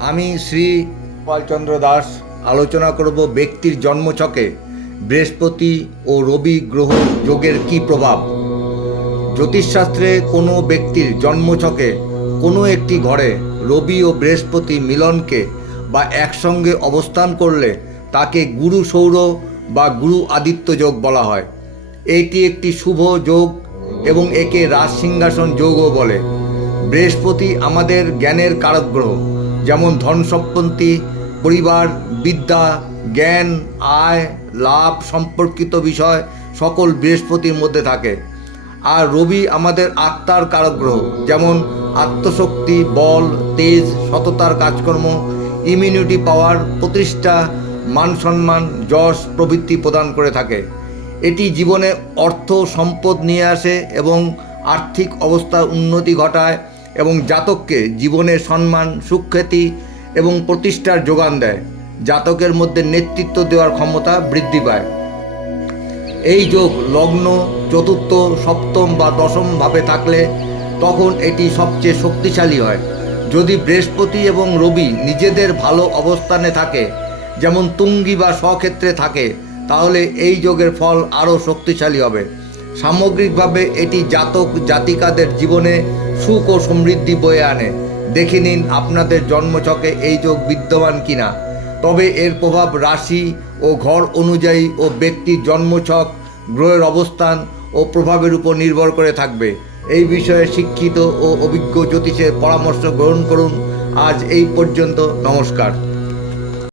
আমি শ্রী গোপালচন্দ্র দাস আলোচনা করব ব্যক্তির জন্মছকে বৃহস্পতি ও রবি গ্রহ যোগের কী প্রভাব। জ্যোতিষশাস্ত্রে কোনো ব্যক্তির জন্মছকে কোনো একটি ঘরে রবি ও বৃহস্পতি মিলনকে বা একসঙ্গে অবস্থান করলে তাকে গুরু সৌর বা গুরু আদিত্য যোগ বলা হয়। এটি একটি শুভ যোগ এবং একে রাজ সিংহাসন যোগও বলে। বৃহস্পতি আমাদের জ্ঞানের কারক গ্রহ, যেমন ধন সম্পত্তি, পরিবার, বিদ্যা, জ্ঞান, আয়, লাভ সম্পর্কিত বিষয় সকল বৃহস্পতির মধ্যে থাকে। আর রবি আমাদের আত্মার কারক গ্রহ, যেমন আত্মশক্তি, বল, তেজ, সততার কাজকর্ম, ইমিউনিটি পাওয়ার, প্রতিষ্ঠা, মান সম্মান, যশ প্রভৃতি প্রদান করে থাকে। এটি জীবনে অর্থ সম্পদ নিয়ে আসে এবং আর্থিক অবস্থার উন্নতি ঘটায় এবং জাতককে জীবনে সম্মান, সুখ্যাতি এবং প্রতিষ্ঠার যোগান দেয়। জাতকের মধ্যে নেতৃত্ব দেওয়ার ক্ষমতা বৃদ্ধি পায়। এই যোগ লগ্ন, চতুর্থ, সপ্তম বা দশম ভাবে থাকলে তখন এটি সবচেয়ে শক্তিশালী হয়। যদি বৃহস্পতি এবং রবি নিজেদের ভালো অবস্থানে থাকে, যেমন তুঙ্গি বা স্বক্ষেত্রে থাকে, তাহলে এই যোগের ফল আরও শক্তিশালী হবে। সামগ্রিকভাবে এটি জাতক জাতিকাদের জীবনে সুখ ও সমৃদ্ধি বয়ে আনে। দেখে নিন আপনাদের জন্মছকে এই যোগ বিদ্যমান কিনা। তবে এর প্রভাব রাশি ও ঘর অনুযায়ী ও ব্যক্তির জন্মছক, গ্রহের অবস্থান ও প্রভাবের উপর নির্ভর করে থাকবে। এই বিষয়ে শিক্ষিত ও অভিজ্ঞ জ্যোতিষের পরামর্শ গ্রহণ করুন। আজ এই পর্যন্ত। নমস্কার।